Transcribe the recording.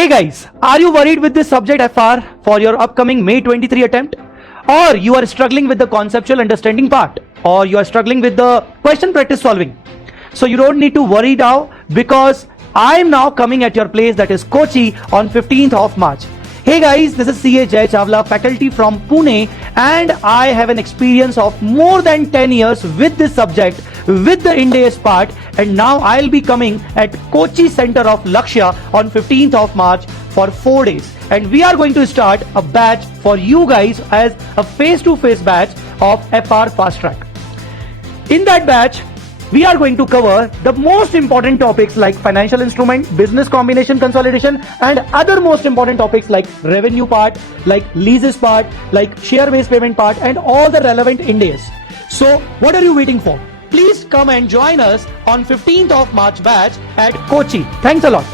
Hey guys, are you worried with this subject FR for your upcoming May 23 attempt? Or you are struggling with the conceptual understanding part? Or you are struggling with the question practice solving? So you don't need to worry now, because I am now coming at your place, that is Kochi, on 15th of March. Hey guys, this is CA Jai Chawla, faculty from Pune, and I have an experience of more than 10 years with this subject, with the Ind-AS part, and now I'll be coming at Kochi center of Lakshya on 15th of March for 4 days. And we are going to start a batch for you guys as a face-to-face batch of FR Fast Track. In that batch, we are going to cover the most important topics like financial instrument, business combination consolidation, and other most important topics like revenue part, like leases part, like share-based payment part, and all the relevant Ind-AS. So what are you waiting for? Please come and join us on 15th of March batch at Kochi. Thanks a lot.